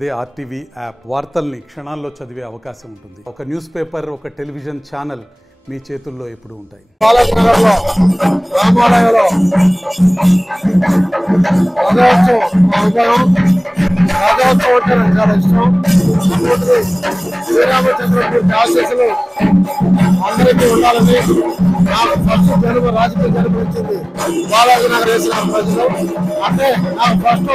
అదే RTV app వార్తల్ని క్షణాల్లో చదివే అవకాశం ఉంటుంది. ఒక న్యూస్ పేపర్, ఒక టెలివిజన్ ఛానల్ మీ చేతుల్లో ఎప్పుడు ఉంటాయి. అందరికీ ఉండాలని నాకు ఫస్ట్ జన్మ రాజకీయ జన్మ వచ్చింది బాలాజీ నగర్ వేసినారు ప్రజలు. అంటే నాకు ఫస్ట్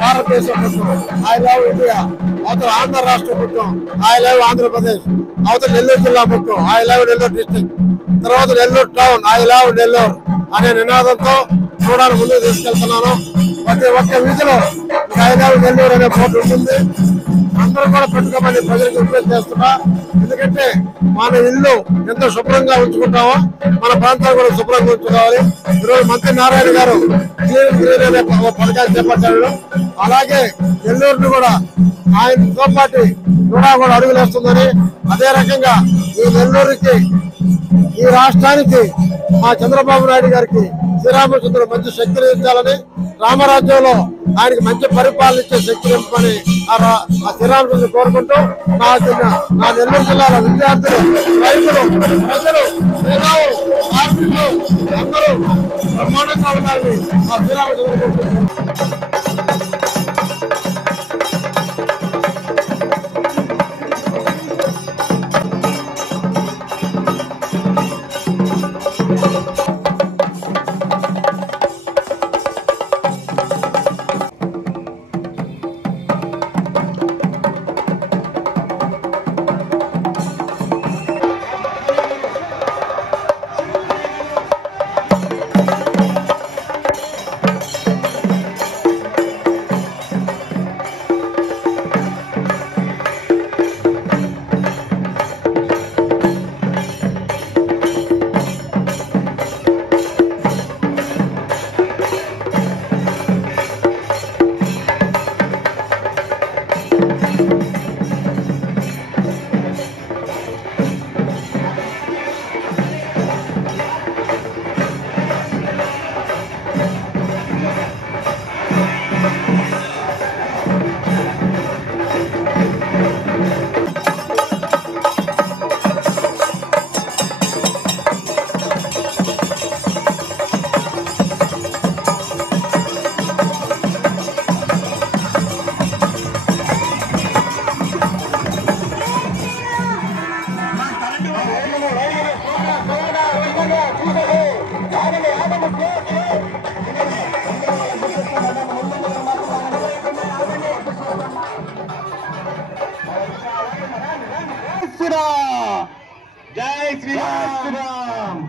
భారతదేశం పుట్టం, ఐ లవ్ ఇండియా. అవతల ఆంధ్ర రాష్ట్రం పుట్టం, ఐ లవ్ ఆంధ్రప్రదేశ్. అవతల నెల్లూరు జిల్లా పుట్టం, ఐ లవ్ నెల్లూరు డిస్ట్రిక్ట్. తర్వాత Nellore town, I love Nellore అనే నినాదంతో చూడాలని ముందుకు తీసుకెళ్తున్నాను. ప్రతి ఒక్క వీధిలో ఐ లవ్ నెల్లూరు అనే బోర్డు ఉంటుంది. అందరూ కూడా పెట్టుకోమని ప్రజలకు రిక్వెస్ట్ చేస్తున్నా. ఎందుకంటే మన ఇల్లు ఎంత శుభ్రంగా ఉంచుకుంటామో మన ప్రాంతాలు కూడా శుభ్రంగా ఉంచుకోవాలి. ఈరోజు మంత్రి నారాయణ గారు గ్రీన్ అనే పథకాలు చేపట్టారు. అలాగే నెల్లూరును కూడా ఆయనతో పాటు కూడా అడుగులు వేస్తుందని, అదే రకంగా ఈ నెల్లూరుకి, ఈ రాష్ట్రానికి మా చంద్రబాబు నాయుడు గారికి శ్రీరామచంద్రుడు మంచి శక్తిని ఇచ్చాలని, రామరాజ్యంలో ఆయనకి మంచి పరిపాలన ఇచ్చే శక్తి నింపని ఆ శ్రీరామచంద్రుడు కోరుకుంటూ నా నెల్లూరు జిల్లాలో విద్యార్థులు, రైతులు, ప్రజలు, మేధావులు, ఆర్థికులు అందరూ బ్రహ్మాండంగా ఉండాలని ఆ శ్రీరామచంద్రుడు కోరుకుంటున్నారు. జై శ్రీరామ్.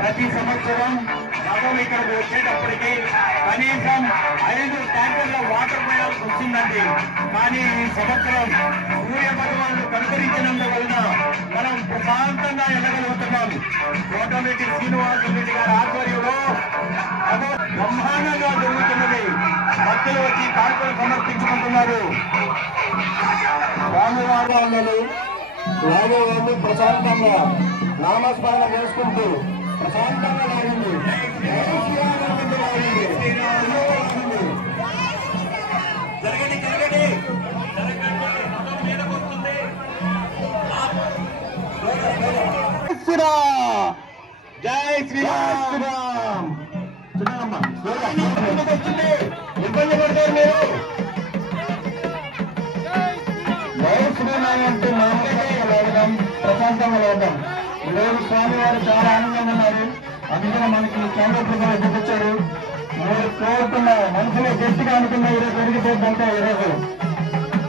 ప్రతి సంవత్సరం మనం ఇక్కడికి వచ్చేటప్పటికి కనీసం 5 ట్యాంకర్ల వాటర్ పోయాల్సి వస్తుందండి. కానీ ఈ సంవత్సరం సూర్య భగవానుడు కనుకరించినందువలన మనం ప్రశాంతంగా వెళ్ళగలుగుతున్నాం. కోటమిటి శ్రీనివాసరెడ్డి గారి ఆధ్వర్యంలో బ్రహ్మాండంగా జరుగుతున్నది. భక్తులు వచ్చి కానుకలు సమర్పించుకుంటున్నారు. స్వామివారు లాగేవాళ్ళు ప్రశాంతంగా నామస్మరణ చేసుకుంటూ ప్రశాంతంగా లాగింది. జై శ్రీరామ్. ఇబ్బంది పడతారు మీరు. ప్రశాంతంగా లేదాం. ఈరోజు స్వామివారు చాలా ఆనందంగా ఉన్నారు. మనకి కేంద్ర ప్రభుత్వం చూపించారు. మీరు కోరుకున్న మనసులో గట్టిగా అనుకున్న ఈరోజు జరిగిపోతుందంటే ఈరోజు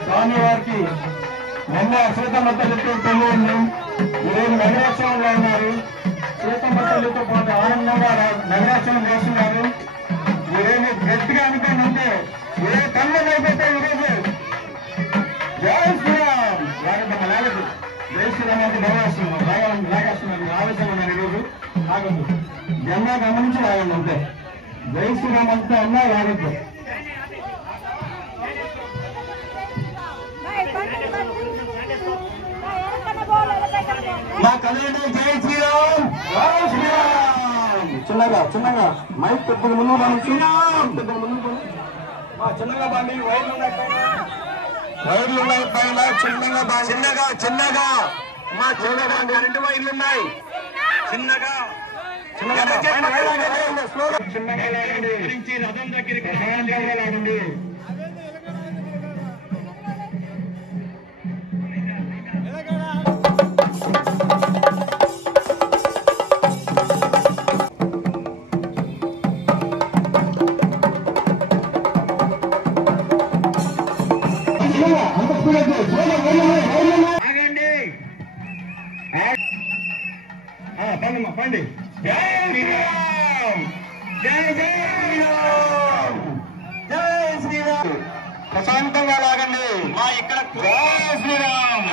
స్వామి వారికి నిన్న సీతమ్మ తల్లితో పెళ్లి ఉంది. ఈరోజు నగరోత్సవంలో ఉన్నారు. సీతమ్మ తల్లితో పాటు ఆనందంగా నగరోత్సవం చేస్తున్నారు. ఈరోజు గట్టిగా అనుకుంటే ఏ కళ్ళు అయిపోతే ఈరోజు జై శ్రీరామ్ వారికి లాగదు. జై శ్రీరామ్ అంటే లాగేస్తున్నారు. ఆలోచన ఉన్నారు. ఈరోజు ఆగదు. జెండా గమనించి లాగండి అంతే. జై శ్రీరామ్ అంతా అన్నా లాగద్దు. మా కళ్యాణి జై శ్రీరామ్ జై శ్రీరామ్. చిన్నగా మైక్ పెద్దలు ముందు శ్రీరామ్ పెద్దలు ముందు చిన్నగా బాండి. వైర్లు ఉన్నాయి పైన చిన్నగా మా చిన్నగా 2 వైర్లు ఉన్నాయి. చిన్నగా రథం దగ్గరికి లాగండి. పండి. జై శ్రీరామ్ జై శ్రీరామ్ జై శ్రీరామ్. ప్రశాంతంగా లాగండి. మా ఇక్కడ జై శ్రీరామ్.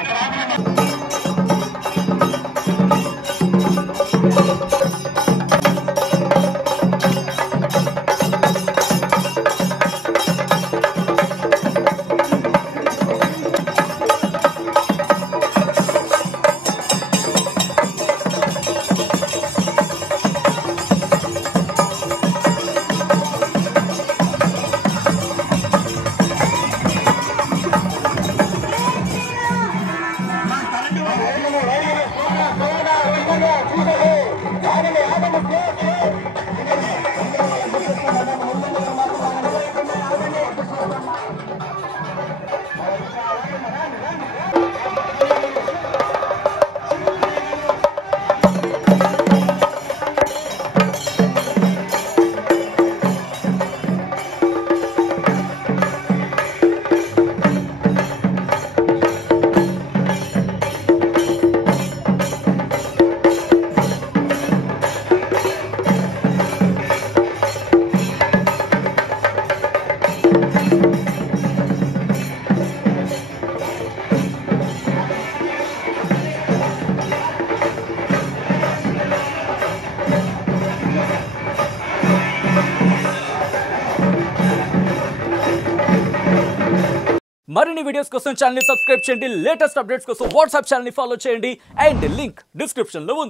మరిన్ని వీడియోస్ కోసం ఛానల్ ని సబ్స్క్రైబ్ చేయండి. లేటెస్ట్ అప్డేట్స్ కోసం వాట్సాప్ ఛానల్ ని ఫాలో చేయండి. అండ్ లింక్ డిస్క్రిప్షన్ లో ఉంది.